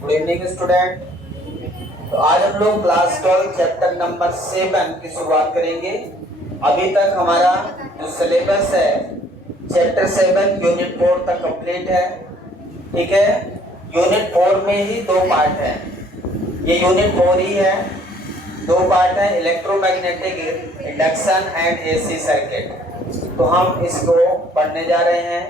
Good evening student. तो आज हम लोग क्लास 12 चैप्टर नंबर 7 की शुरुआत करेंगे। अभी तक हमारा जो सिलेबस है चैप्टर 7 यूनिट 4 तक कंप्लीट है। ठीक है, यूनिट 4 में ही दो पार्ट है। ये यूनिट 4 ही है, दो पार्ट है, electromagnetic induction and AC circuit. तो हम इसको पढ़ने जा रहे हैं।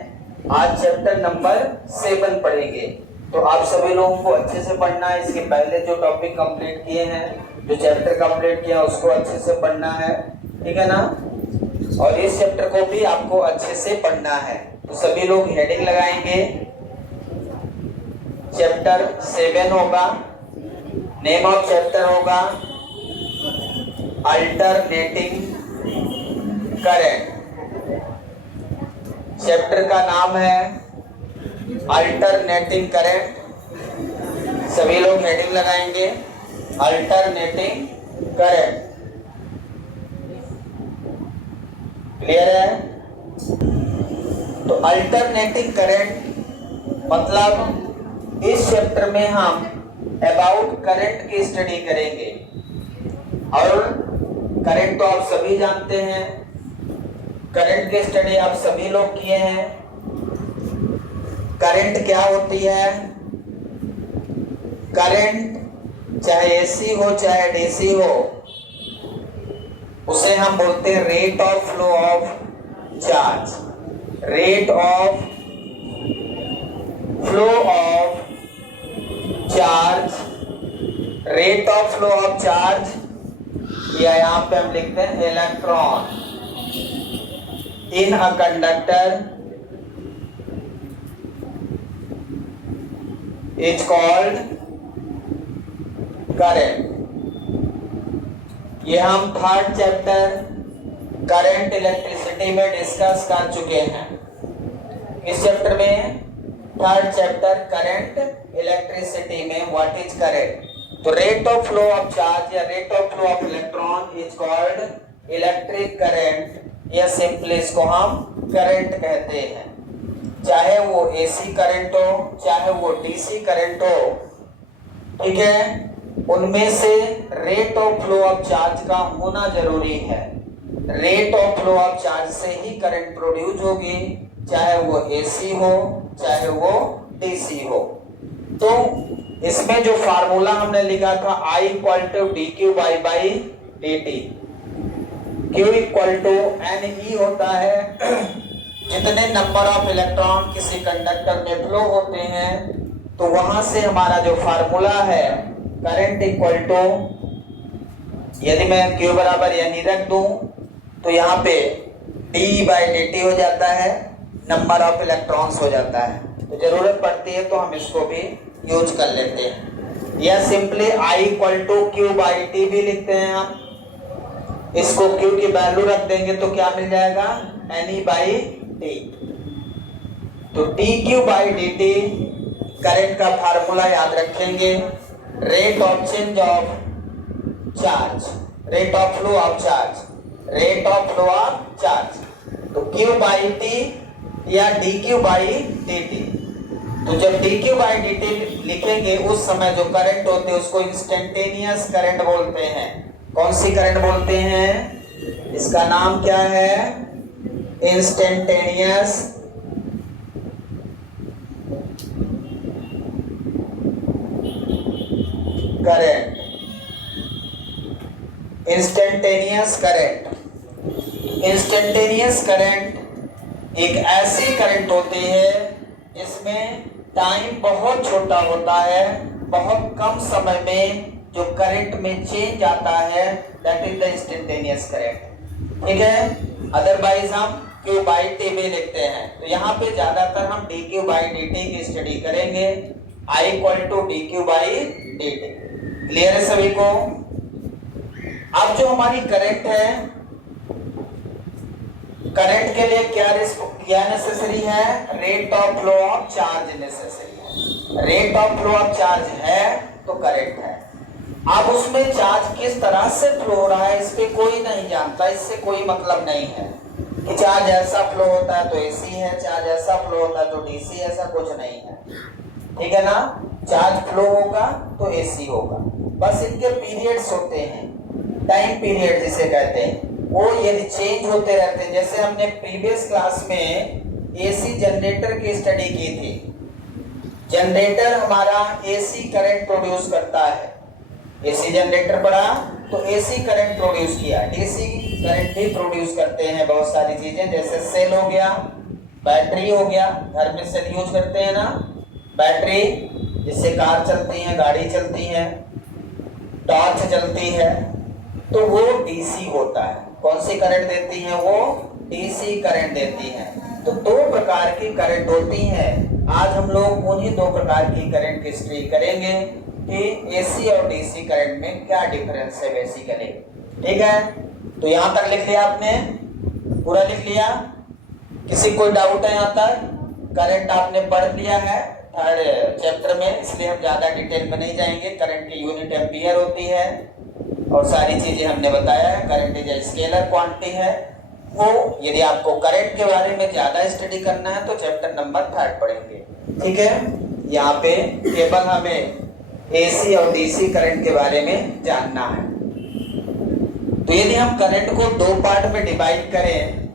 आज चैप्टर नंबर 7 पढ़ेंगे। तो आप सभी लोगों को अच्छे से पढ़ना है। इसके पहले जो टॉपिक कंप्लीट किए हैं, जो चैप्टर कंप्लीट किया उसको अच्छे से पढ़ना है, ठीक है ना। और इस चैप्टर को भी आपको अच्छे से पढ़ना है। तो सभी लोग हेडिंग लगाएंगे। चैप्टर 7 होगा, नेम ऑफ चैप्टर होगा अल्टरनेटिंग करंट। चैप्टर का नाम है अल्टरनेटिंग करंट। सभी लोग हेडिंग लगाएंगे अल्टरनेटिंग करंट। क्लियर है? तो अल्टरनेटिंग करंट मतलब इस चैप्टर में हम अबाउट करंट की स्टडी करेंगे। और करंट तो आप सभी जानते हैं, करंट की स्टडी आप सभी लोग किए हैं। करंट क्या होती है? करंट चाहे एसी हो चाहे डीसी हो, उसे हम बोलते हैं rate of flow of charge. Rate of flow of charge, rate of flow of charge, या यहां पे हम लिखते हैं electron in a conductor is called current। ये हम थर्ड चैप्टर करंट इलेक्ट्रिसिटी में डिस्कस कर चुके हैं। इस चैप्टर में थर्ड चैप्टर करंट इलेक्ट्रिसिटी में व्हाट इज करंट। तो rate of flow of charge या rate of flow of electron is called electric current, या सिंपली इसको हम करंट कहते हैं। चाहे वो एसी करंट हो चाहे वो डीसी करंट हो, ठीक है, उनमें से rate of flow of charge का होना जरूरी है। Rate of flow of charge से ही करंट प्रोड्यूस होगी, चाहे वो एसी हो चाहे वो डीसी हो। तो इसमें जो फार्मूला हमने लिखा था I = dq/dt। Q = NE होता है जितने नंबर ऑफ इलेक्ट्रॉन किसी कंडक्टर में फ्लो होते हैं। तो वहां से हमारा जो फार्मूला है करंट इक्वल टू, यदि मैं Q बराबर यानी रख दूं तो यहाँ पे d/dt हो जाता है, नंबर ऑफ इलेक्ट्रॉन्स हो जाता है। तो जरूरत पड़ती है तो हम इसको भी यूज कर लेते हैं, या सिंपली I = Q/T भी लिखते हैं हम। इसको Q की वैल्यू रख देंगे तो क्या मिल जाएगा, NE/T। तो dq/dt करंट का फार्मूला याद रखेंगे, rate of change of charge, rate of flow of charge, rate of flow of charge. तो q/t या dq/dt। तो जब dq/dt लिखेंगे उस समय जो करंट होते हैं उसको इंस्टेंटेनियस करंट बोलते हैं। कौन सी करंट बोलते हैं? इसका नाम क्या है? Instantaneous current. Instantaneous current, instantaneous current एक ऐसी करंट होती है इसमें टाइम बहुत छोटा होता है, बहुत कम समय में जो करंट में चेंज आता है, that is the instantaneous current. ठीक है, अदरवाइज हम Q/T भी लिखते हैं। तो यहाँ पे ज्यादातर हम dq/dt की स्टडी करेंगे। I = dq/dt। क्लियर है सभी को? अब जो हमारी करंट है, करंट के लिए क्या नेसेसरी है? Rate of flow of charge necessary है। Rate of flow of charge है तो करंट है। अब उसमें चार्ज किस तरह से फ्लो हो रहा है इस पे कोई नहीं जानता, इससे कोई मतलब नहीं है कि चार्ज ऐसा फ्लो होता है तो एसी है, चार्ज ऐसा फ्लो होता है तो डीसी, ऐसा कुछ नहीं है। ठीक है ना। चार्ज फ्लो होगा तो एसी होगा। बस इनके पीरियड्स होते हैं, टाइम पीरियड जिसे कहते हैं, वो यदि चेंज होते रहते हैं। जैसे हमने प्रीवियस क्लास में एसी जनरेटर की स्टडी की थी। जनरेटर हमारा एसी करंट प्रोड्यूस करता है। एसी जनरेटर पड़ा तो एसी करंट प्रोड्यूस किया। डीसी करंट भी प्रोड्यूस करते हैं बहुत सारी चीजें, जैसे सेल हो गया, बैटरी हो गया। घर में सेल यूज करते हैं ना, बैटरी जिससे कार चलती है, गाड़ी चलती है, टॉर्च जलती है, तो वो डीसी होता है। कौन सी करंट देती है? वो डीसी करंट देती है। तो दो प्रकार की करंट होती हैं। आज हम लोग उन्हीं दो प्रकार की करंट की स्टडी करेंगे कि एसी और डीसी करंट में क्या डिफरेंस है बेसिकली। ठीक है, तो यहां तक लिख लिया आपने, पूरा लिख लिया? किसी कोई डाउट है यहाँ तक? करंट आपने पढ़ लिया है थर्ड चैप्टर में, इसलिए हम ज्यादा डिटेल में नहीं जाएंगे। करंट की यूनिट एम्पियर होती है और सारी चीजें हमने बताया है। Current is a scalar quantity है। वो यदि आपको करंट के बारे में ज्यादा स्टडी करना है तो चैप्टर नंबर 3 पढ़ेंगे। ठीक है, यहाँ पे केवल हमें एसी और डीसी करंट के बारे में जानना है। तो यदि हम करंट को दो पार्ट में डिवाइड करें,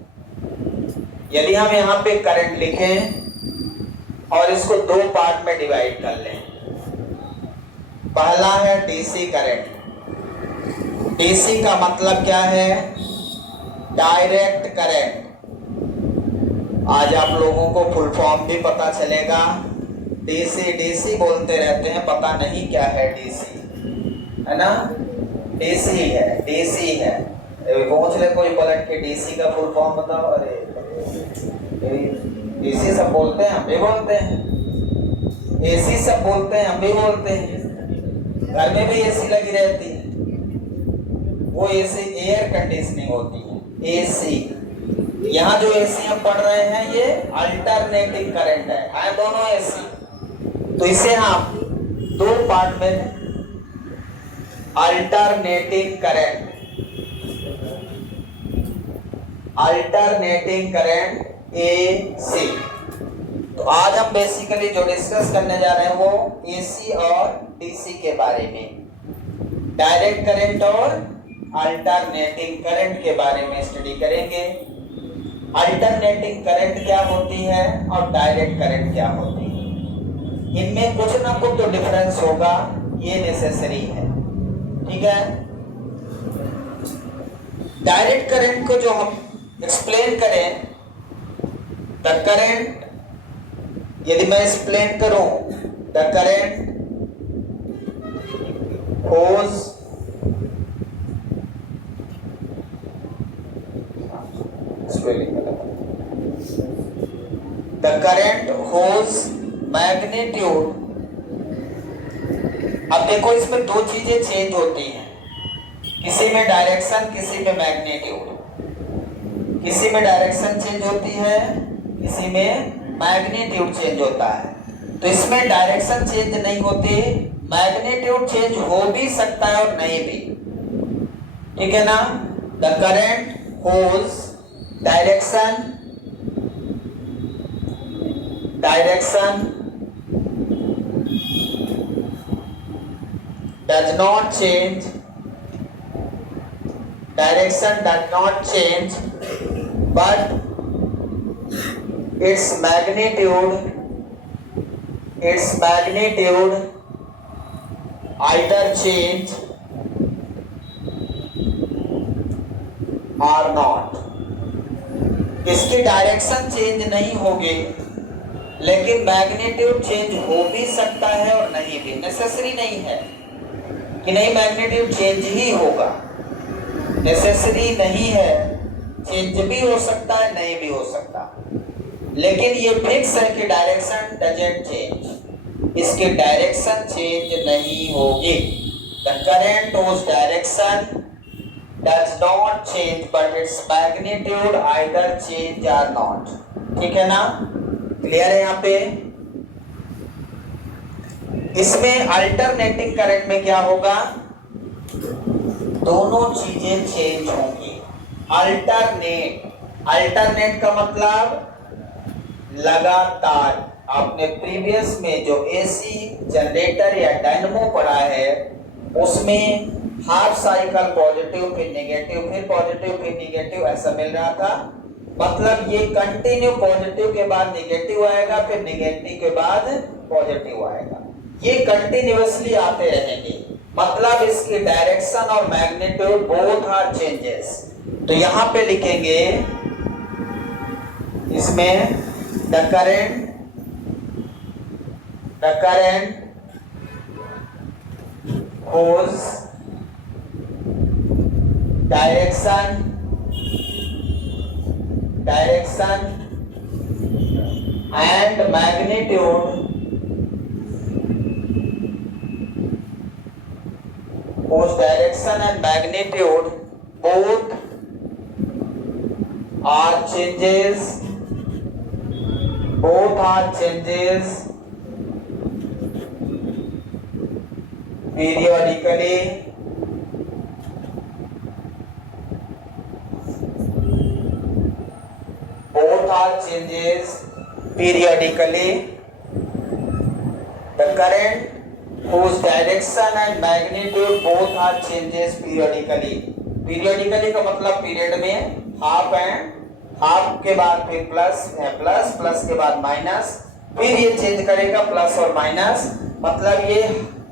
यदि हम यहाँ पे करंट लिखें और इसको दो पार्ट में डिवाइड कर लें। पहला है डीसी करंट। डीसी का मतलब क्या है? Direct current. आज आप लोगों को फुल फॉर्म भी पता चलेगा। डीसी डीसी बोलते रहते हैं, पता नहीं क्या है डीसी, है ना? डीसी है, डीसी है। पहुंच ले कोई पलट के डीसी का फुल फॉर्म बताओ। अरे डीसी सब बोलते हैं, हम भी बोलते हैं। एसी सब बोलते हैं, हम भी बोलते हैं। घर में भी एसी लगी रहती है, वो एसी एयर कंडीशनिंग होती है, एसी। यहाँ जो एसी हम पढ़ रहे हैं ये अल्टरनेटिंग करंट है दोनों एसी। तो इसे हम दो पार्ट में, alternating current, alternating current AC. तो आज हम बेसिकली जो डिस्कस करने जा रहे हैं वो एसी और डीसी के बारे में, डायरेक्ट करंट और अल्टरनेटिंग करंट के बारे में स्टडी करेंगे। अल्टरनेटिंग करंट क्या होती है और डायरेक्ट करंट क्या होती है, इनमें कुछ ना कुछ तो डिफरेंस होगा, ये नेसेसरी है। ठीक है, डायरेक्ट करंट को जो हम एक्सप्लेन करें, द करंट, यदि मैं एक्सप्लेन करूं, the current whose the current whose magnitude। अब देखो इसमें दो चीजें चेंज होती हैं, किसी में डायरेक्शन, किसी में मैग्नीट्यूड। किसी में डायरेक्शन चेंज होती है, किसी में मैग्नीट्यूड चेंज होता है। तो इसमें डायरेक्शन चेंज नहीं होती, मैग्नीट्यूड चेंज हो भी सकता है और नहीं भी। ठीक है ना? The current whose direction does not change, direction does not change, but its magnitude either change or not। इसकी डायरेक्शन चेंज नहीं होगी, लेकिन मैग्नीट्यूड चेंज हो भी सकता है और नहीं भी। नेसेसरी नहीं है कि नहीं मैग्नीट्यूड चेंज ही होगा, नेसेसरी नहीं है, चेंज भी हो सकता है, नहीं भी हो सकता। लेकिन ये फिक्स है कि डायरेक्शन डजंट चेंज, इसकी डायरेक्शन चेंज नहीं होगी। The current whose direction does not change but its magnitude either change or not। ठीक है ना? क्लियर है यहाँ पे? इसमें अल्टरनेटिंग करंट में क्या होगा? दोनों चीजें चेंज होंगी। अल्टरनेट, अल्टरनेट का मतलब लगातार, आपने प्रीवियस में जो एसी जनरेटर या डायनमो पढ़ा है उसमें हाफ साइकिल पॉजिटिव फिर नेगेटिव फिर पॉजिटिव फिर नेगेटिव ऐसा मिल रहा था। मतलब ये कंटिन्यू पॉजिटिव के बाद नेगेटिव आएगा फिर नेगेटिव के बाद पॉजिटिव आएगा, ये कंटिन्यूअसली आते रहेंगे। मतलब इसकी डायरेक्शन और मैग्नीट्यूड बोथ आर चेंजेस। तो यहां पे लिखेंगे इसमें the current whose direction and magnitude both are changes periodically the current whose direction and magnitude both are changes periodically। periodically का मतलब पीरियड में हाफ है, हाफ के बाद फिर प्लस है, प्लस के बाद माइनस, फिर ये चेंज करेगा प्लस और माइनस। मतलब ये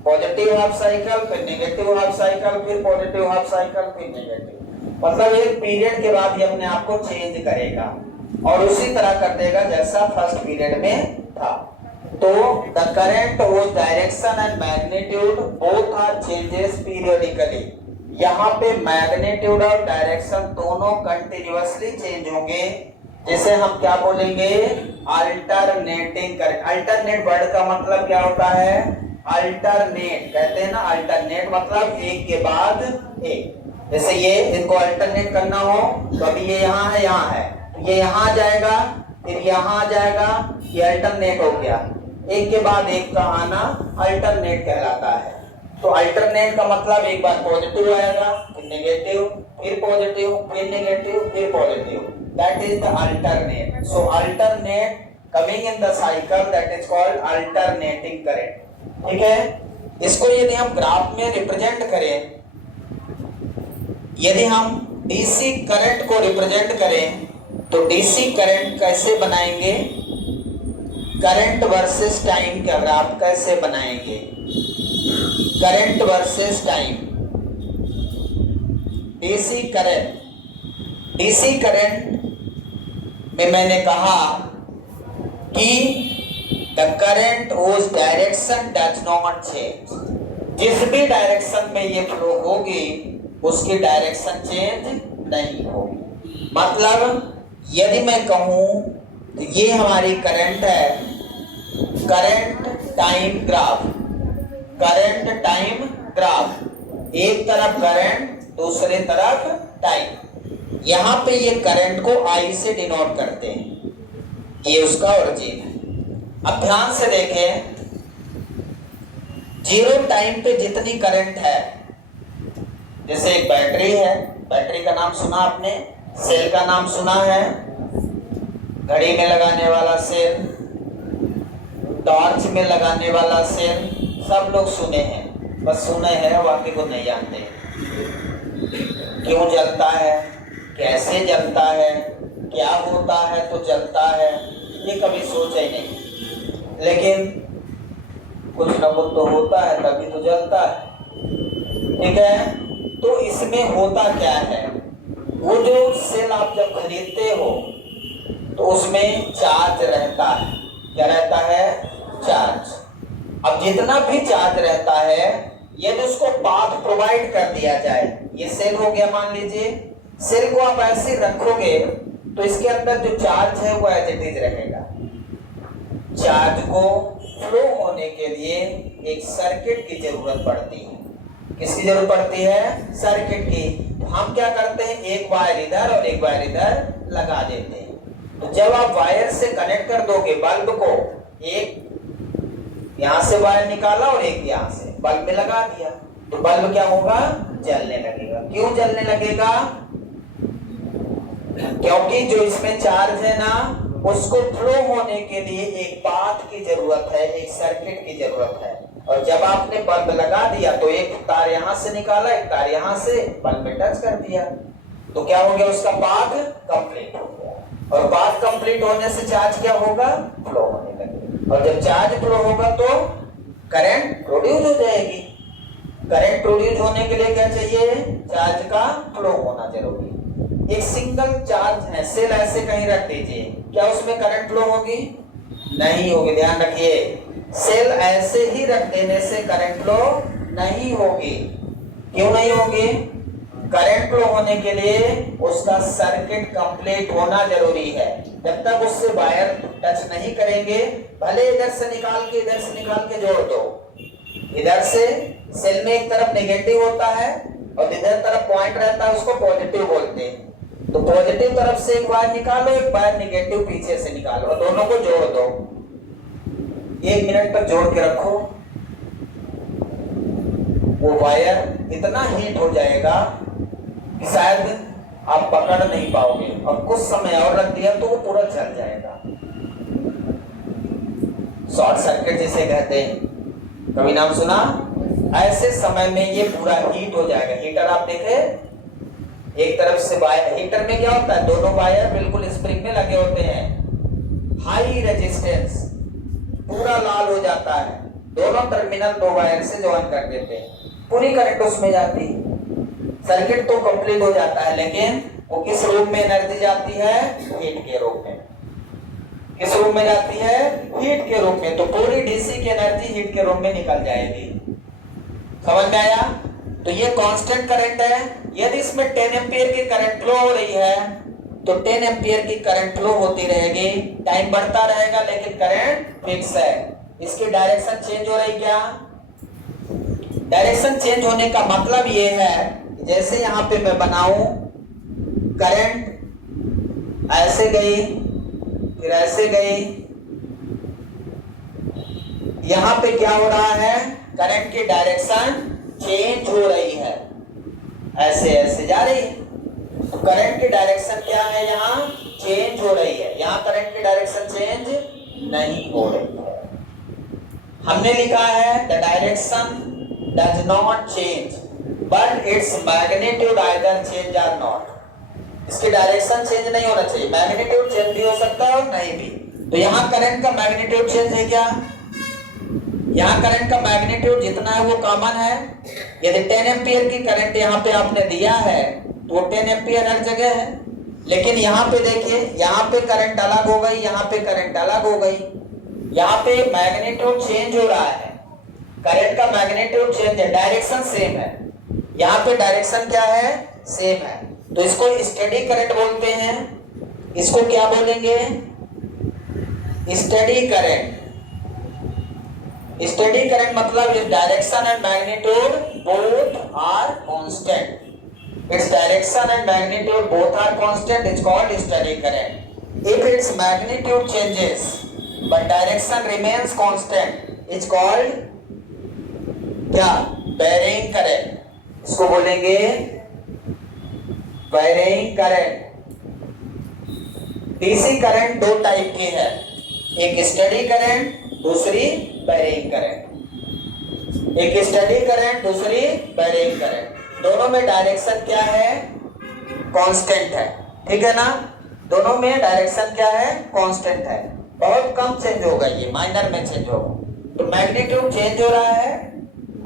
पॉजिटिव हाफ साइकिल फिर नेगेटिव हाफ साइकिल फिर पॉजिटिव हाफ साइकिल फिर नेगेटिव, मतलब एक पीरियड के बाद ये अपने आप को चेंज करेगा और उसी तरह कर देगा जैसा फर्स्ट पीरियड में था। तो the current whose direction and magnitude both are changes periodically, यहाँ पे मैग्नीट्यूड और डायरेक्शन दोनों कंटिन्यूअसली चेंज होंगे। जिसे हम क्या बोलेंगे, अल्टरनेटिंग करंट। अल्टरनेट वर्ड का मतलब क्या होता है, अल्टरनेट कहते हैं ना, अल्टरनेट मतलब एक के बाद एक। जैसे ये इनको अल्टरनेट करना हो तो अभी ये यहाँ है, यहाँ है, ये यहाँ आ जाएगा फिर यहाँ आ जाएगा, ये अल्टरनेट हो गया। एक के बाद एक का आना अल्टरनेट कहलाता है। तो अल्टरनेट का मतलब एक बार पॉजिटिव आएगा फिर नेगेटिव फिर पॉजिटिव फिर नेगेटिव फिर positive, that is the alternate. So alternate coming in the cycle, that is called alternating current. ठीक है, इसको यदि हम ग्राफ में रिप्रेजेंट करें, यदि हम डीसी करंट को रिप्रेजेंट करें तो डीसी करंट कैसे बनाएंगे, करंट वर्सेस टाइम का ग्राफ कैसे बनाएंगे, current versus time. DC current में मैंने कहा कि the current whose direction does not change, जिस भी डायरेक्शन में ये फ्लो होगी उसकी डायरेक्शन चेंज नहीं होगी। मतलब यदि मैं कहूं तो ये हमारी करंट है, current time graph, current time graph, एक तरफ करंट दूसरे तरफ टाइम। यहां पे ये करंट को आई से डिनोट करते हैं, ये उसका ओरिजिन है। अब ध्यान से देखें, जीरो टाइम पे जितनी करंट है, जैसे एक बैटरी है, बैटरी का नाम सुना आपने, सेल का नाम सुना है, घड़ी में लगाने वाला सेल, टॉर्च में लगाने वाला सेल, सब लोग सुने हैं, बस सुने हैं, वाकई को नहीं जानते। क्यों जलता है, कैसे जलता है, क्या होता है तो जलता है, ये कभी सोचा ही नहीं। लेकिन कुछ न कुछ तो होता है तभी तो जलता है। ठीक है, तो इसमें होता क्या है, वो जो सेल आप जब खरीदते हो तो उसमें चार्ज रहता है। क्या रहता है, चार्ज। अब जितना भी चार्ज रहता है, यदि उसको पाथ प्रोवाइड कर दिया जाए, ये सेल हो गया मान लीजिए, सेल को आप ऐसे रखोगे तो इसके अंदर जो चार्ज है वो एज इट इज रहेगा। चार्ज को फ्लो होने के लिए एक सर्किट की जरूरत पड़ती है। किसकी जरूरत पड़ती है, सर्किट की। तो हम क्या करते हैं, एक वायर इधर और एक वायर इधर लगा देते हैं। तो जब आप वायर से कनेक्ट कर दोगे बल्ब को, एक यहां से वायर निकाला और एक यहां से बल्ब में लगा दिया, तो बल्ब क्या होगा, जलने लगेगा। क्यों जलने लगेगा, क्योंकि जो इसमें चार्ज है ना उसको फ्लो होने के लिए एक पाथ की जरूरत है, एक सर्किट की जरूरत है। और जब आपने बल्ब लगा दिया तो एक तार यहां से निकाला, एक तार यहां से बल्ब में टच कर दिया, तो क्या हो गया, उसका पाथ कंप्लीट हो गया। और पाथ कंप्लीट होने से चार्ज क्या होगा, फ्लो होने लगेगा। और जब चार्ज फ्लो होगा तो करंट प्रोड्यूस हो जाएगी। करंट प्रोड्यूस होने के लिए क्या चाहिए, चार्ज का फ्लो होना जरूरी है। एक सिंगल चार्ज है, सेल ऐसे कहीं रख दीजिए, क्या उसमें करंट फ्लो होगी, नहीं होगी। ध्यान रखिए, सेल ऐसे ही रख देने से करंट फ्लो नहीं होगी। क्यों नहीं होगी, करंट फ्लो होने के लिए उसका सर्किट कंप्लीट होना जरूरी है। जब तक उससे वायर टच नहीं करेंगे, भले इधर से निकाल के इधर से निकाल के जोड़ दो, इधर से सेल में एक तरफ नेगेटिव होता है और इधर तरफ पॉइंट रहता है, उसको पॉजिटिव बोलते हैं। तो पॉजिटिव तरफ से एक वायर निकालो, एक वायर नेगेटिव पीछे से निकालो और दोनों को जोड़ दो। 1 मिनट तक जोड़ के रखो, वो वायर इतना हीट हो जाएगा कि शायद आप पकड़ नहीं पाओगे, और कुछ समय और रख दिया तो वो पूरा जल जाएगा। शॉर्ट सर्किट जिसे कहते हैं, कभी नाम सुना? ऐसे समय में ये पूरा हीट हो जाएगा। हीटर आप देखे, एक तरफ से वायर, हीटर में क्या होता है, दोनों वायर बिल्कुल स्प्रिंग में लगे होते हैं, हाई रेजिस्टेंस, पूरा लाल हो जाता है, दोनों टर्मिनल दो वायर से ज्वाइन कर देते हैं, पूरी करंट उसमें जाती है, सर्किट तो कंप्लीट हो जाता है। लेकिन वो किस रूप में एनर्जी जाती है, हीट के रूप में। किस रूप में जाती है, हीट के रूप में। तो पूरी डीसी की एनर्जी हीट के रूप में निकल जाएगी। समझ में आया? तो ये कांस्टेंट करंट है। यदि इसमें 10 एम्पियर की करंट फ्लो हो रही है तो 10 एम्पियर की करंट फ्लो होती रहेगी, टाइम बढ़ता रहेगा लेकिन करंट फिक्स है। इसकी डायरेक्शन चेंज हो रही, क्या डायरेक्शन चेंज होने का मतलब ये है, जैसे यहां पे मैं बनाऊं, करंट ऐसे गई फिर ऐसे गई, यहां पे क्या हो रहा है, करंट की डायरेक्शन चेंज हो रही है, ऐसे ऐसे जा रही है। तो करंट की डायरेक्शन क्या है, यहाँ चेंज हो रही है, यहाँ करंट की डायरेक्शन चेंज नहीं हो रही है। हमने लिखा है the direction does not change but its magnitude either change और नॉट। इसकी डायरेक्शन चेंज नहीं होना चाहिए, मैग्नीट्यूड चेंज भी हो सकता है और नहीं भी। तो यहाँ करंट का मैग्नीट्यूड चेंज है क्या, यहाँ करंट का मैग्नीट्यूड जितना है वो कॉमन है। यदि 10 एम्पियर की करंट यहाँ पे आपने दिया है तो 10 एम्पियर हर जगह है, लेकिन यहाँ पे देखिए, यहाँ पे करंट अलग हो गई, यहाँ पे करंट अलग हो गई, यहाँ पे मैग्नीट्यूड चेंज हो रहा है, करंट का मैग्नीट्यूड चेंज है, डायरेक्शन सेम है, यहाँ पे डायरेक्शन क्या है, सेम है। तो इसको स्टेडी करंट बोलते हैं। इसको क्या बोलेंगे, स्टेडी करंट। स्टेडी करंट मतलब इस direction and magnitude both are constant, its direction and magnitude both are constant is called steady current. If its magnitude changes but direction remains constant is called क्या, varying current। इसको बोलेंगे varying current। DC current दो type की है, एक steady current, दूसरी varying current. एक steady current, दूसरी varying करंट। दोनों में डायरेक्शन क्या है, कांस्टेंट है, ठीक है ना। दोनों में डायरेक्शन क्या है, कांस्टेंट है, बहुत कम चेंज होगा, ये माइनर में चेंज होगा। तो मैग्नीट्यूड चेंज हो रहा है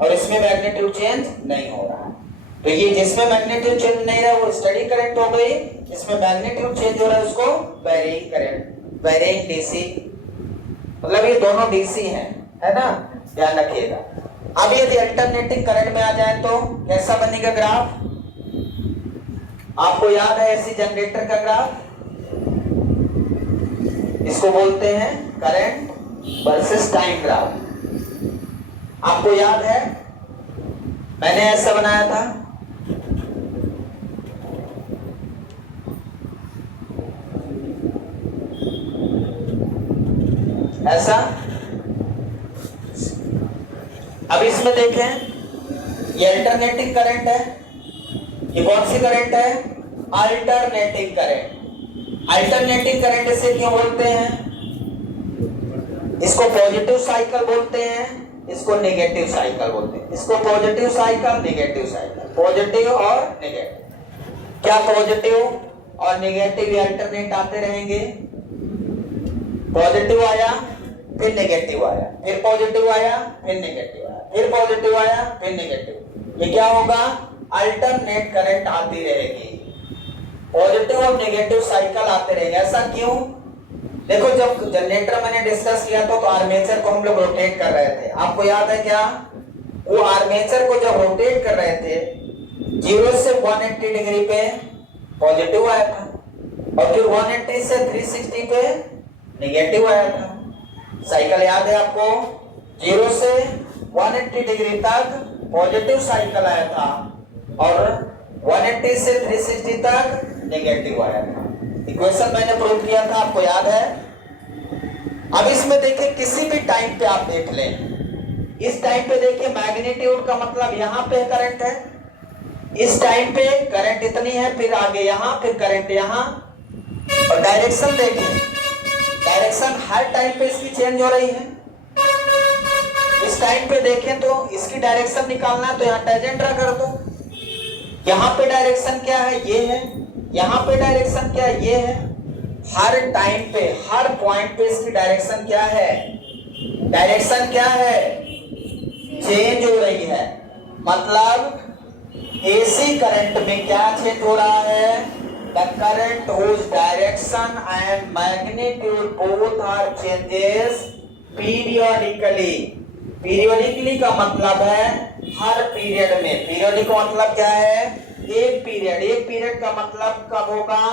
और इसमें मैग्नीट्यूड चेंज नहीं हो रहा है। तो ये जिसमें मैग्नीट्यूड चेंज नहीं रहा वो स्टेडी करंट हो गई, इसमें मैग्नीट्यूड चेंज हो रहा है उसको वेरिंग करंट, वेरिंग डीसी। मतलब ये दोनों डीसी हैं, है ना, ध्यान रखिएगा। अब यदि अल्टरनेटिंग करंट में आ जाए तो कैसा बनेगा ग्राफ, आपको याद है एसी जनरेटर का ग्राफ, इसको बोलते हैं करंट वर्सेस टाइम ग्राफ। आपको याद है मैंने ऐसा बनाया था, ऐसा। अब इसमें देखें, ये अल्टरनेटिंग करंट है, ये कौन सी करंट है, अल्टरनेटिंग करंट। अल्टरनेटिंग करंट इसे क्यों बोलते हैं? इसको पॉजिटिव साइकिल बोलते हैं, इसको नेगेटिव साइकिल बोलते हैं। इसको positive cycle, negative cycle, positive और नेगेटिव। क्या पॉजिटिव और नेगेटिव अल्टरनेट आते रहेंगे? पॉजिटिव आया फिर नेगेटिव आया, फिर पॉजिटिव आया फिर नेगेटिव आया, फिर पॉजिटिव आया फिर नेगेटिव। ये क्या होगा? अल्टरनेट करंट आती रहेगी, पॉजिटिव और नेगेटिव साइकिल आते रहेंगे। ऐसा क्यों? देखो, जब जनरेटर मैंने डिस्कस किया था तो आर्मेचर को हम लोग रोटेट कर रहे थे, आपको याद है क्या? वो आर्मेचर को जब रोटेट कर रहे थे 0 से 180 डिग्री पे पॉजिटिव आया था और फिर 180 से 360 पे नेगेटिव आया था। साइकिल याद है आपको? 0 से 180 डिग्री तक पॉजिटिव साइकिल आया था और 180 से 360 तक नेगेटिव आया था। इक्वेशन मैंने प्रूव किया था, आपको याद है? अब इसमें देखिए, किसी भी टाइम पे आप देख लें, इस टाइम पे देखिए मैग्नीट्यूड का मतलब यहां पे करंट है, इस टाइम पे करंट इतनी है, फिर आगे यहां, फिर करंट यहां। और डायरेक्शन देखिए, डायरेक्शन हर टाइम पे इसकी चेंज हो रही है। इस टाइम पे देखें तो इसकी डायरेक्शन निकालना है तो यहाँ टेंजेंट ड्रा कर दो। यहाँ पे डायरेक्शन क्या है? ये है। यहाँ पे डायरेक्शन क्या है? ये है। हर टाइम पे, हर पॉइंट पे इसकी डायरेक्शन क्या है? डायरेक्शन क्या है? चेंज हो रही है। मतलब एसी करंट में क्या चेंज हो रहा है? The current whose direction and magnitude both are changes periodically. Periodically का मतलब है हर पीरियड में। पीरियडिक का मतलब क्या है? एक पीरियड। एक पीरियड का मतलब कब होगा?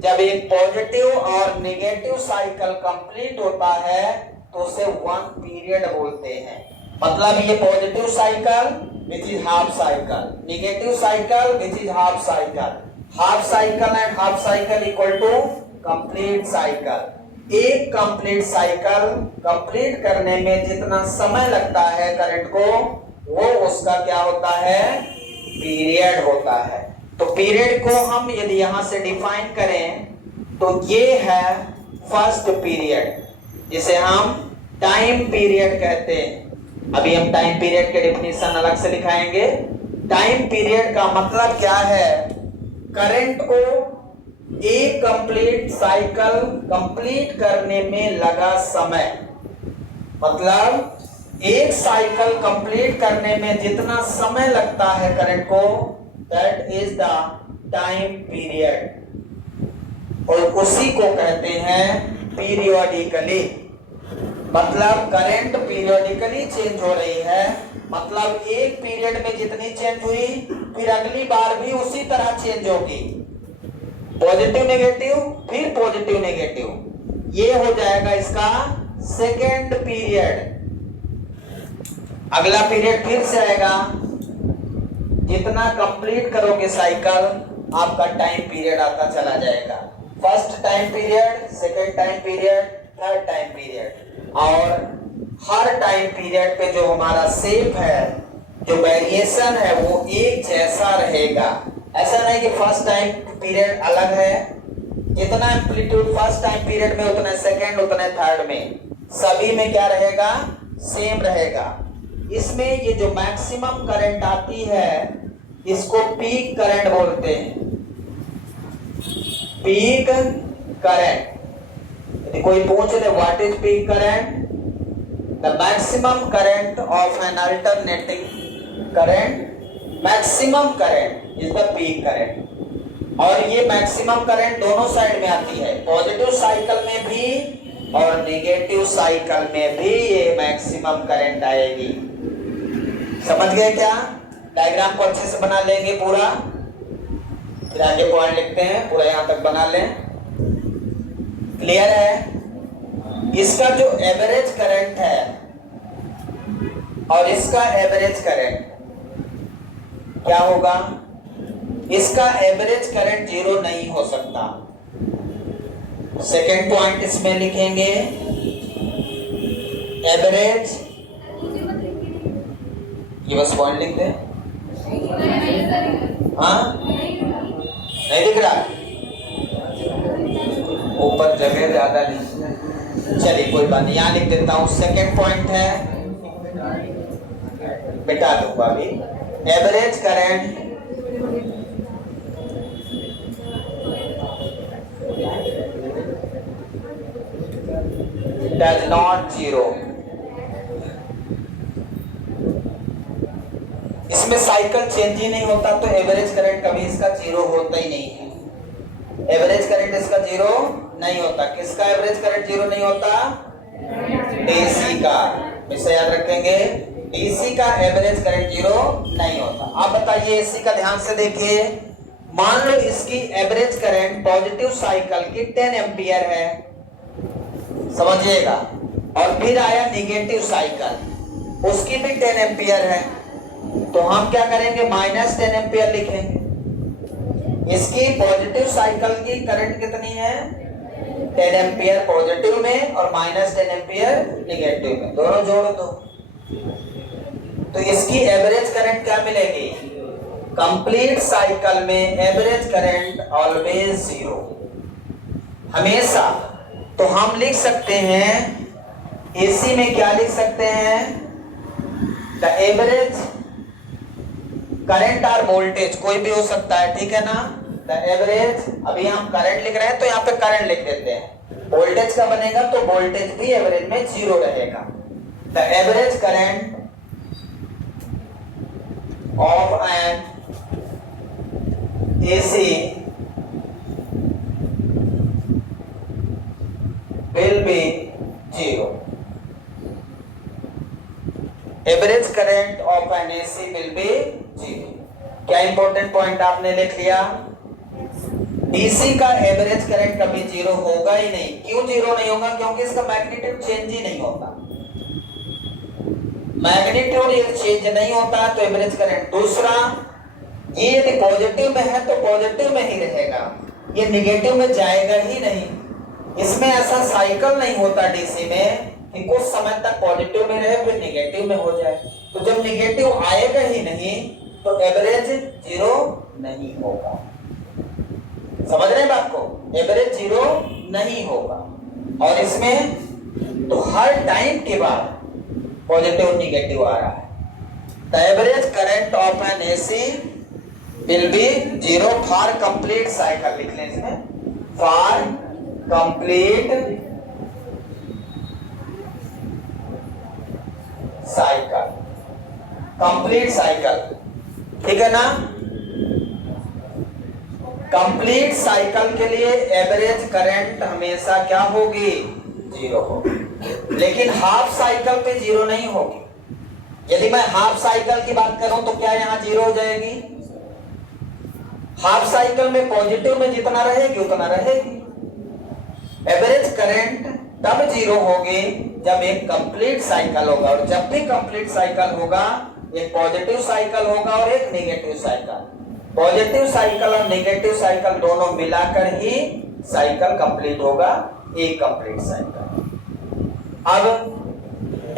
जब एक पॉजिटिव और नेगेटिव साइकिल कंप्लीट होता है तो उसे वन पीरियड बोलते हैं। मतलब ये positive cycle which is half cycle, negative cycle which is half cycle, half cycle and half cycle equal to complete cycle. एक कंप्लीट साइकिल कंप्लीट करने में जितना समय लगता है करंट को, वो उसका क्या होता है? पीरियड होता है। तो पीरियड को हम यदि यहां से डिफाइन करें तो ये है फर्स्ट पीरियड, जिसे हम टाइम पीरियड कहते हैं। अभी हम टाइम पीरियड के डेफिनेशन अलग से दिखाएंगे। टाइम पीरियड का मतलब क्या है? करंट को एक कंप्लीट साइकिल कंप्लीट करने में लगा समय। मतलब एक साइकिल कंप्लीट करने में जितना समय लगता है करंट को, that is the time period. और उसी को कहते हैं पीरियोडिकली। मतलब करंट पीरियोडिकली चेंज हो रही है, मतलब एक पीरियड में जितनी चेंज हुई फिर अगली बार भी उसी तरह चेंज होगी। पॉजिटिव नेगेटिव, फिर पॉजिटिव नेगेटिव। ये हो जाएगा इसका सेकेंड पीरियड। अगला पीरियड फिर से आएगा। जितना कंप्लीट करोगे साइकिल, आपका टाइम पीरियड आता चला जाएगा। First time period, second time period, third time period. और हर टाइम पीरियड पे जो हमारा शेप है, जो वेरिएशन है, वो एक जैसा रहेगा। ऐसा नहीं कि फर्स्ट टाइम पीरियड अलग है, जितना एम्पलीट्यूड फर्स्ट टाइम पीरियड में उतना सेकेंड उतना थर्ड में, सभी में क्या रहेगा? सेम रहेगा। इसमें ये जो मैक्सिमम करंट आती है इसको पीक करंट बोलते हैं। Peak current. यदि कोई पूछ ले what is peak current, the maximum current of N alternating current, maximum current is the peak current. और ये मैक्सिमम करंट दोनों साइड में आती है, पॉजिटिव साइकिल में भी और नेगेटिव साइकिल में भी ये मैक्सिमम करंट आएगी। समझ गए क्या? डायग्राम को अच्छे से बना लेंगे पूरा, फिर आगे पॉइंट लिखते हैं। पूरा यहां तक बना लें। क्लियर है? इसका जो एवरेज करंट है और इसका एवरेज करंट क्या होगा? इसका एवरेज करंट जीरो नहीं हो सकता। सेकेंड पॉइंट इसमें लिखेंगे एवरेज, ये बस पॉइंट लिख दें। हाँ, नहीं दिख रहा? ऊपर जगह ज्यादा नहीं, चलिए कोई बात नहीं, यहाँ लिख देता हूँ। सेकेंड पॉइंट है, मिटा दूंगा अभी। Average current does not zero. इसमें साइकिल चेंज ही नहीं होता, तो एवरेज करंट कभी इसका जीरो होता ही नहीं है। एवरेज करंट इसका जीरो नहीं होता। किसका एवरेज करंट जीरो नहीं होता? डीसी का। इसे याद रखेंगे, डीसी का एवरेज करंट जीरो नहीं होता। आप बताइए एसी का, ध्यान से देखिए। मान लो इसकी एवरेज करंट पॉजिटिव साइकिल की 10 एम्पियर है, समझिएगा, और फिर आया निगेटिव साइकिल, उसकी भी 10 एम्पियर है, तो हम क्या करेंगे? -10 एम्पियर लिखेंगे। इसकी पॉजिटिव साइकिल की करंट कितनी है? 10 एम्पियर पॉजिटिव में और -10 एम्पियर निगेटिव में, दोनों जोड़ दो, तो इसकी एवरेज करंट क्या मिलेगी? कंप्लीट साइकिल में एवरेज करंट ऑलवेज जीरो, हमेशा। तो हम लिख सकते हैं एसी में, क्या लिख सकते हैं? द एवरेज करंट और वोल्टेज कोई भी हो सकता है, ठीक है ना। द एवरेज, अभी हम करंट लिख रहे हैं तो यहाँ पे करंट लिख देते हैं। वोल्टेज का बनेगा तो वोल्टेज भी एवरेज में जीरो रहेगा। The average current of N AC will be zero. Average current of N AC will be zero. क्या इंपॉर्टेंट पॉइंट आपने लिख लिया? डीसी का एवरेज करंट कभी जीरो होगा ही नहीं। क्यों जीरो नहीं होगा? क्योंकि इसका मैग्नीट्यूड चेंज ही नहीं होता। मैग्नीट्यूड ये चेंज नहीं होता तो एवरेज करंट। दूसरा, ये यदि पॉजिटिव में है तो पॉजिटिव में ही रहेगा, ये निगेटिव में जाएगा ही नहीं। इसमें ऐसा साइकिल नहीं होता डीसी में कि कुछ समय तक पॉजिटिव में रहे फिर निगेटिव में हो जाए। तो जब निगेटिव आएगा ही नहीं तो एवरेज जीरो नहीं होगा। समझ रहे हैं बात को? एवरेज जीरो नहीं होगा। और इसमें तो हर टाइम के बाद पॉजिटिव निगेटिव आ रहा है। The average current of N AC will be zero for complete cycle. लिख लें इसमें, for complete cycle, complete cycle, ठीक है ना। कंप्लीट साइकिल के लिए एवरेज करंट हमेशा क्या होगी? जीरो होगी। लेकिन हाफ साइकिल पे जीरो नहीं होगी। यदि मैं हाफ साइकिल की बात करूं तो क्या यहां जीरो हो जाएगी? हाफ साइकिल में पॉजिटिव में जितना रहेगी उतना रहेगी। एवरेज करंट तब जीरो होगी जब एक कंप्लीट साइकिल होगा, और जब भी कंप्लीट साइकिल होगा एक पॉजिटिव साइकिल होगा और एक नेगेटिव साइकिल। पॉजिटिव साइकिल और नेगेटिव साइकिल दोनों मिलाकर ही साइकिल कंप्लीट होगा, एक कंप्लीट साइकिल। अब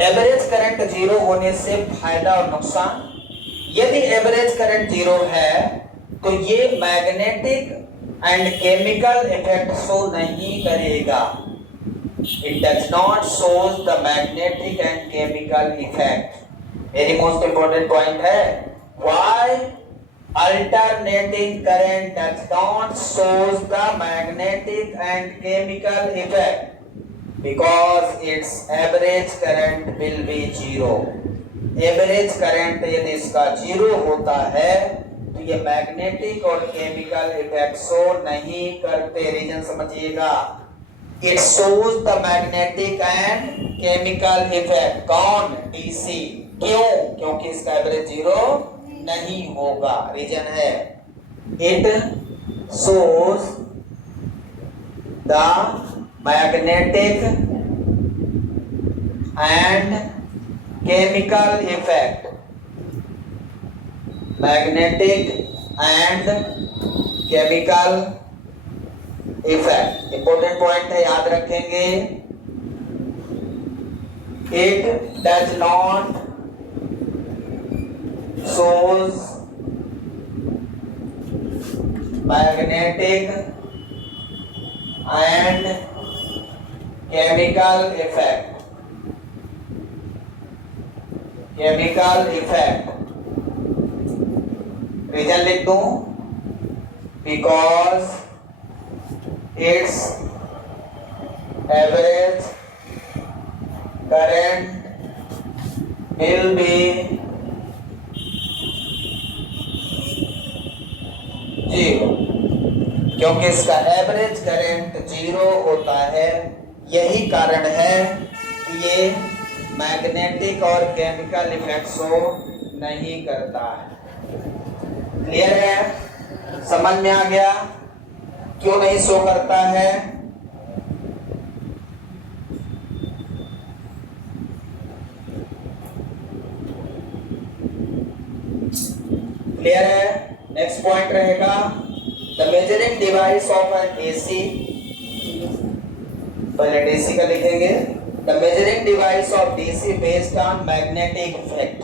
एवरेज करंट जीरो होने से फायदा और नुकसान। यदि एवरेज करंट जीरो है तो ये magnetic and chemical effect show नहीं करेगा। It does not shows the magnetic and chemical effect. Very most important point है, why alternating current does not shows the magnetic and chemical effect? Because its average current will be zero. Average current यदि इसका zero होता है तो ये magnetic और chemical effect show नहीं करते। रीजन समझिएगा, It shows the magnetic and chemical effect. कौन? डीसी। क्यों? क्योंकि इसका एवरेज जीरो नहीं होगा। रीजन है, It shows the magnetic and chemical effect. Magnetic and chemical effect important point है, याद रखेंगे। It does not shows magnetic and chemical effect. Reason लिख दूं, because its average current will be 0, क्योंकि इसका एवरेज करंट 0 होता है। यही कारण है कि ये मैग्नेटिक और केमिकल इफेक्ट शो नहीं करता है। क्लियर है? समझ में आ गया क्यों नहीं शो करता है? क्लियर है? नेक्स्ट पॉइंट रहेगा the measuring device of N AC. पहले डीसी का लिखेंगे। The measuring device of DC based on magnetic effect.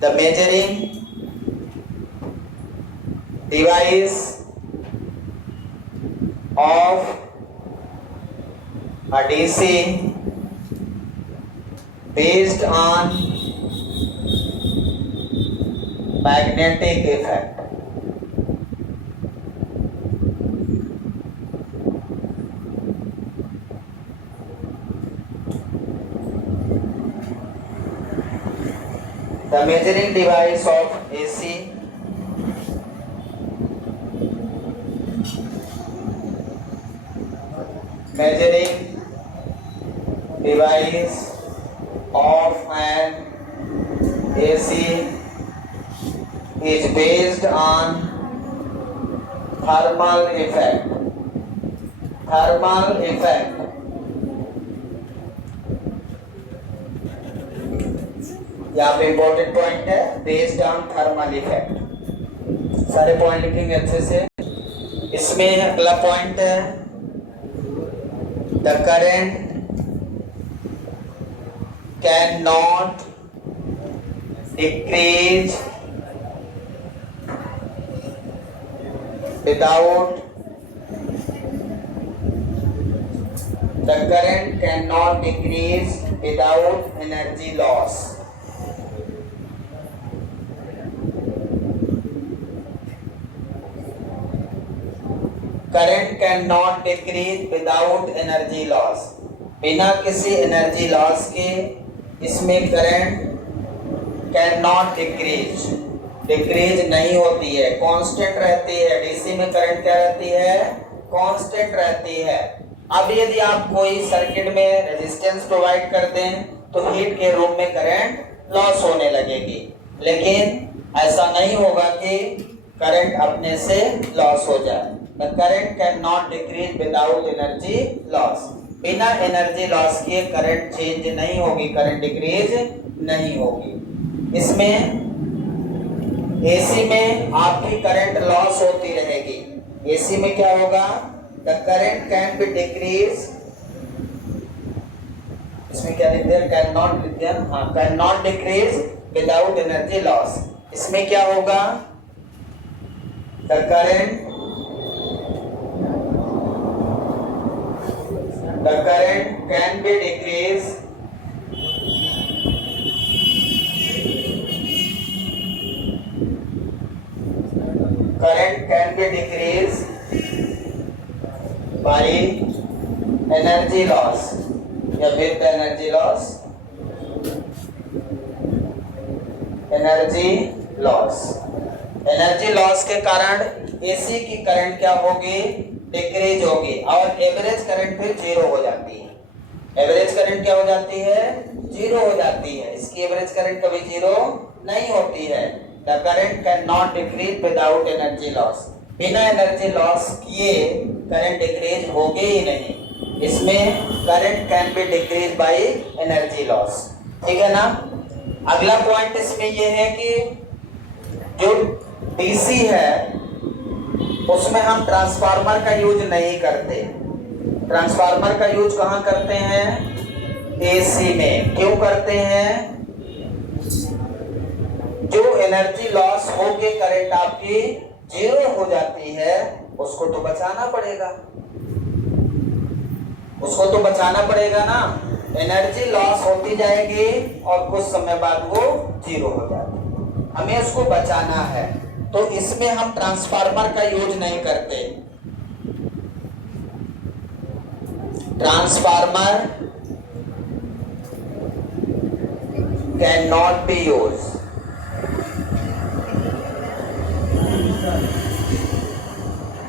The measuring device of a DC based on magnetic effect. The measuring device of AC measuring device of an AC is based on thermal effect. Thermal effect. यहाँ पे important point है, based on thermal effect. सारे point लिखेंगे अच्छे से। इसमें अगला point है the current can not decrease without the current cannot decrease without energy loss. Current cannot decrease without energy loss. बिना किसी एनर्जी लॉस के इसमें करंट कैन नॉट डिक्रीज नहीं होती है, कांस्टेंट रहती है। डीसी में करंट क्या रहती है? कांस्टेंट रहती है। अब यदि आप कोई सर्किट में रेजिस्टेंस प्रोवाइड कर दें तो हीट के रूप में करंट लॉस होने लगेगी, लेकिन ऐसा नहीं होगा कि करंट अपने से लॉस हो जाए। The current can not decrease without energy loss. बिना एनर्जी लॉस के करंट चेंज नहीं होगी, करंट डिक्रीज नहीं होगी। इसमें एसी में आपकी करंट लॉस होती रहेगी। एसी में क्या होगा? The current can be decrease, इसमें क्या लिखते हैं? कैन नॉट लिखते हैं, हाँ, can not decrease without energy loss. इसमें क्या होगा? The current can be decrease current can be decreased by energy loss या with energy loss, energy loss के कारण एसी की करंट क्या होगी? डिक्रीज होगी और एवरेज करंट फिर 0 हो जाती है। एवरेज करंट क्या हो जाती है? 0 हो जाती है। इसकी एवरेज करंट कभी 0 नहीं होती है। The current cannot decrease without energy loss. बिना एनर्जी लॉस किए करंट डिक्रीज होगे ही नहीं। इसमें current can be decrease by energy loss. ठीक है ना? अगला पॉइंट इसमें यह है कि जो डीसी है उसमें हम ट्रांसफार्मर का यूज नहीं करते। ट्रांसफार्मर का यूज कहाँ करते हैं? एसी में। क्यों करते हैं? जो एनर्जी लॉस होके करंट आपकी 0 हो जाती है उसको तो बचाना पड़ेगा, उसको तो बचाना पड़ेगा ना। एनर्जी लॉस होती जाएगी और कुछ समय बाद वो जीरो हो जाएगी, हमें उसको बचाना है। तो इसमें हम ट्रांसफार्मर का यूज नहीं करते। Transformer can not be use.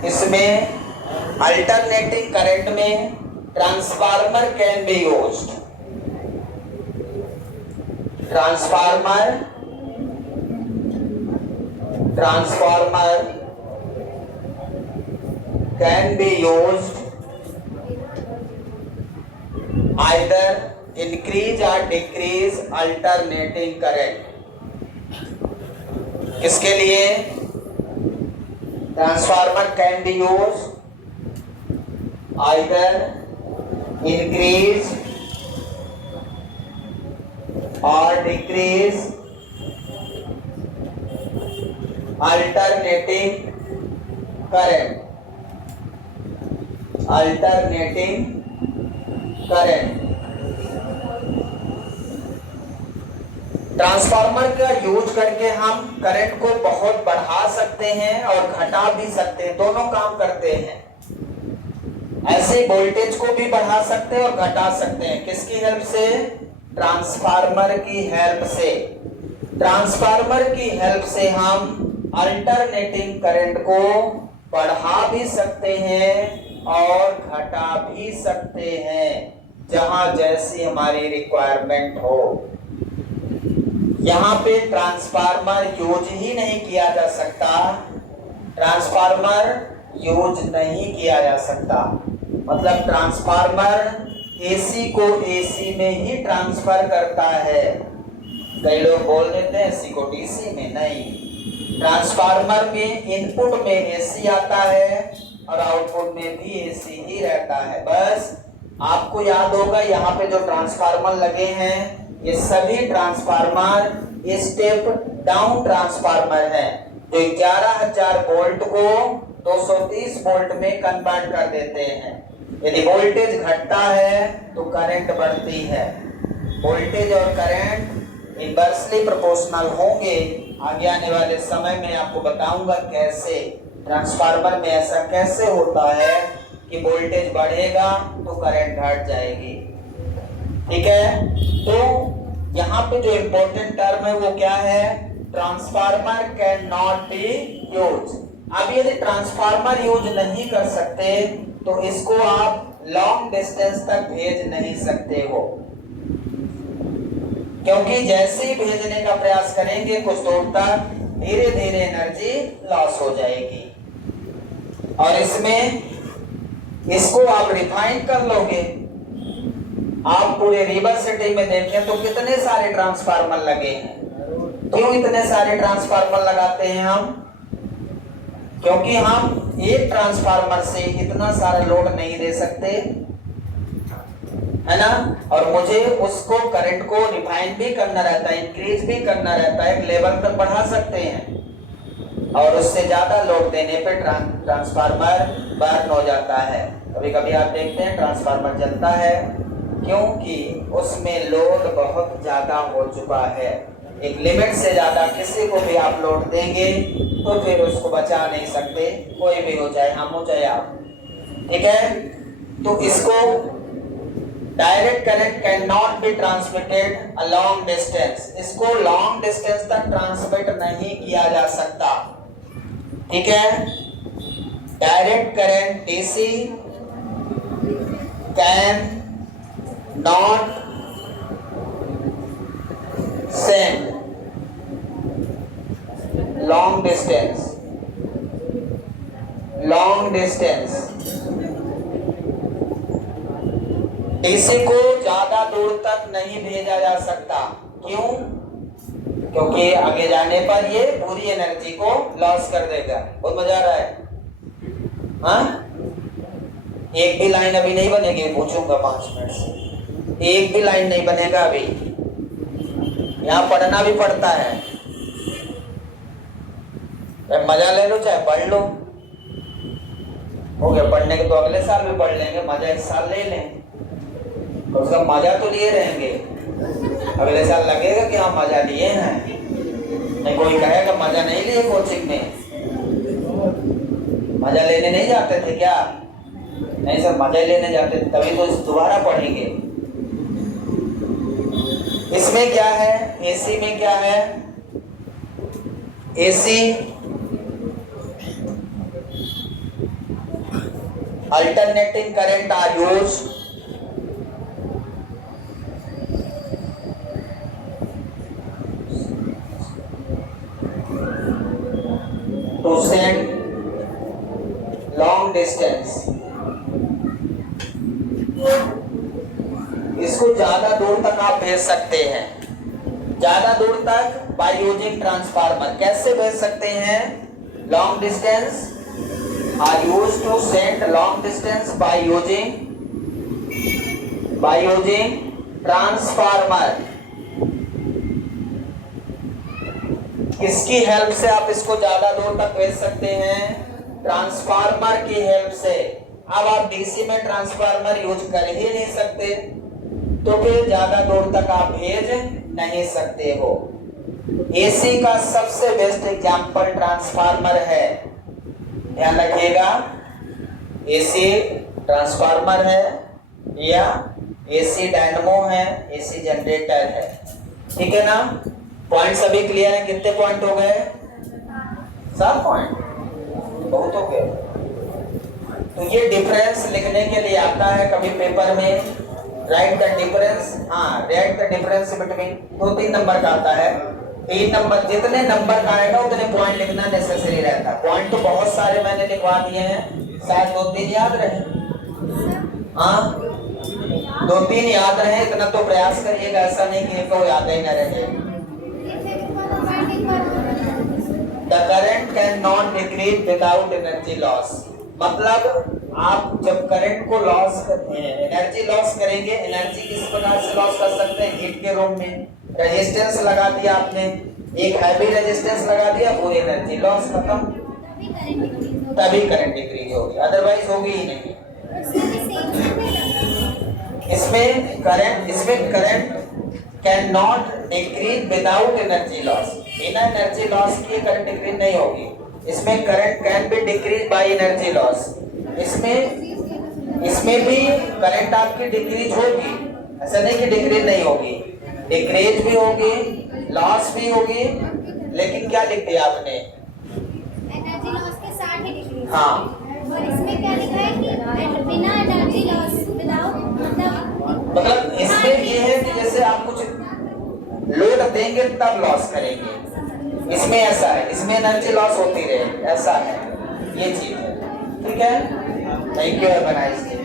इसमें अल्टरनेटिंग करंट में transformer can be used. Transformer can be used either increase or decrease alternating current। किसके लिए transformer can be use either increase or decrease alternating current। alternating current. Transformer का use करके हम current को बहुत बढ़ा सकते हैं और घटा भी सकते हैं, दोनों काम करते हैं। ऐसे वोल्टेज को भी बढ़ा सकते हैं और घटा सकते हैं। किसकी हेल्प से? ट्रांसफार्मर की हेल्प से। ट्रांसफार्मर की हेल्प से हम अल्टरनेटिंग करंट को बढ़ा भी सकते हैं और घटा भी सकते हैं, जहां जैसी हमारी रिक्वायरमेंट हो। यहां पे ट्रांसफार्मर यूज ही नहीं किया जा सकता, ट्रांसफार्मर यूज नहीं किया जा सकता। मतलब ट्रांसफार्मर एसी को एसी में ही ट्रांसफर करता है। कई लोग बोल देते हैं एसी को डीसी में, नहीं। ट्रांसफार्मर में इनपुट में एसी आता है और आउटपुट में भी एसी ही रहता है। बस आपको याद होगा यहाँ पे जो ट्रांसफार्मर लगे हैं ये सभी ट्रांसफार्मर स्टेप डाउन ट्रांसफार्मर है, जो 11,000 वोल्ट को 230 वोल्ट में कन्वर्ट कर देते हैं। यदि वोल्टेज घटता है तो करंट बढ़ती है। वोल्टेज और करंट इनवर्सली प्रोपोर्शनल होंगे। आगे आने वाले समय में आपको बताऊंगा कैसे ट्रांसफार्मर में ऐसा कैसे होता है कि वोल्टेज बढ़ेगा तो करंट घट जाएगी। ठीक है, तो यहाँ पे जो इम्पोर्टेंट टर्म है वो क्या है? Transformer can not be use. अब यदि ट्रांसफार्मर यूज नहीं कर सकते तो इसको आप लॉन्ग डिस्टेंस तक भेज नहीं सकते हो, क्योंकि जैसे ही भेजने का प्रयास करेंगे कुछ दूर तक धीरे धीरे एनर्जी लॉस हो जाएगी। और इसमें इसको आप रिफाइन कर लोगे। आप पूरे रिवर सिटी में देखें तो कितने सारे ट्रांसफार्मर लगे हैं। क्यों इतने सारे ट्रांसफार्मर लगाते हैं हम? क्योंकि हम एक ट्रांसफार्मर से इतना सारा लोड नहीं दे सकते, है ना। और मुझे उसको करंट को रिफाइन भी करना रहता है, इंक्रीज भी करना रहता है, एक लेवल तक बढ़ा सकते हैं और उससे ज्यादा लोड देने पे ट्रांसफार्मर बर्न हो जाता है। कभी कभी आप देखते हैं ट्रांसफार्मर जलता है क्योंकि उसमें लोड बहुत ज्यादा हो चुका है। एक लिमिट से ज्यादा किसी को भी आप लोड देंगे तो फिर उसको बचा नहीं सकते, कोई भी हो, चाहे हम हो चाहे आप। ठीक है, तो इसको direct current can not be transmitted a long distance. इसको लॉन्ग डिस्टेंस तक ट्रांसमिट नहीं किया जा सकता। ठीक है, direct current DC can not send long distance. Long distance DC को ज्यादा दूर तक नहीं भेजा जा सकता। क्यों? क्योंकि आगे जाने पर ये पूरी एनर्जी को लॉस कर देगा। बहुत मजा आ रहा है? हाँ, एक भी लाइन अभी नहीं बनेगी, पूछूंगा 5 मिनट से। एक भी लाइन नहीं बनेगा अभी, यहाँ पढ़ना भी पड़ता है। मजा ले लो चाहे पढ़ लो, हो गया। पढ़ने के तो अगले साल भी पढ़ लेंगे, मजा इस साल ले लें तो उसका मजा तो लिए रहेंगे। अगले साल लगेगा कि हाँ मजा लिए हैं, नहीं कोई कहेगा मजा नहीं लिए कोचिंग में, मजा लेने नहीं जाते थे क्या? नहीं सर मजा लेने जाते थे, तभी तो दोबारा पढ़ेंगे। इसमें क्या है, एसी में क्या है, AC alternating current are used to send long distance। इसको ज्यादा दूर तक आप भेज सकते हैं, ज्यादा दूर तक बाय यूजिंग ट्रांसफार्मर। कैसे भेज सकते हैं? Long distance are used to send long distance by using transformer. किसकी हेल्प से आप इसको ज्यादा दूर तक भेज सकते हैं? ट्रांसफार्मर की हेल्प से। अब आप डीसी में ट्रांसफार्मर यूज कर ही नहीं सकते तो फिर ज्यादा दूर तक आप भेज नहीं सकते हो। एसी का सबसे बेस्ट एग्जांपल ट्रांसफार्मर है, ध्यान रखिएगा। एसी ट्रांसफार्मर है या एसी डायनेमो है, एसी जनरेटर है, ठीक है ना? पॉइंट सभी क्लियर है? कितने पॉइंट हो गए? 7 पॉइंट, बहुत हो गए। तो ये डिफरेंस लिखने के लिए आता है कभी पेपर में, राइट द डिफरेंस। हाँ, right the difference between 2-3 number का आता है। 3 नंबर, जितने नंबर का आएगा उतने पॉइंट लिखना नेसेसरी रहता है। पॉइंट तो बहुत सारे मैंने लिखवा दिए हैं, शायद 2-3 याद रहे। हाँ 2-3 याद रहे, इतना तो प्रयास करिएगा, ऐसा नहीं कि तो याद ही न रहे। The current cannot decrease without energy loss। मतलब आप जब करंट को लॉस करते हैं, एनर्जी लॉस करेंगे। एनर्जी किस प्रकार से लॉस कर सकते हैं? हीट के रूप में। रेजिस्टेंस लगा दिया आपने, एक हैवी रेजिस्टेंस लगा दिया, पूरी एनर्जी लॉस खत्म, तभी करंट डिक्रीज होगी, अदरवाइज होगी ही नहीं। इसमें current can not decrease without energy loss. बिना एनर्जी लॉस किए करंट डिक्रीज नहीं होगी। इसमें current can be decrease by energy loss. इसमें भी करंट आपकी डिक्रीज होगी, ऐसा नहीं कि डिक्रीज नहीं होगी, डिक्रीज भी होगी, लॉस भी होगी। लेकिन क्या लिख दिया आपने? एनर्जी लॉस के साथ ही डिक्रीज। हाँ, और इसमें क्या लिखा है कि बिना एनर्जी लॉस विदाउट, मतलब इसमें ये है कि जैसे आप कुछ लोड देंगे तब लॉस करेंगे, इसमें ऐसा है, इसमें एनर्जी लॉस होती रहे, ऐसा है, ये चीज है, ठीक है। थैंक यू, बनाइए।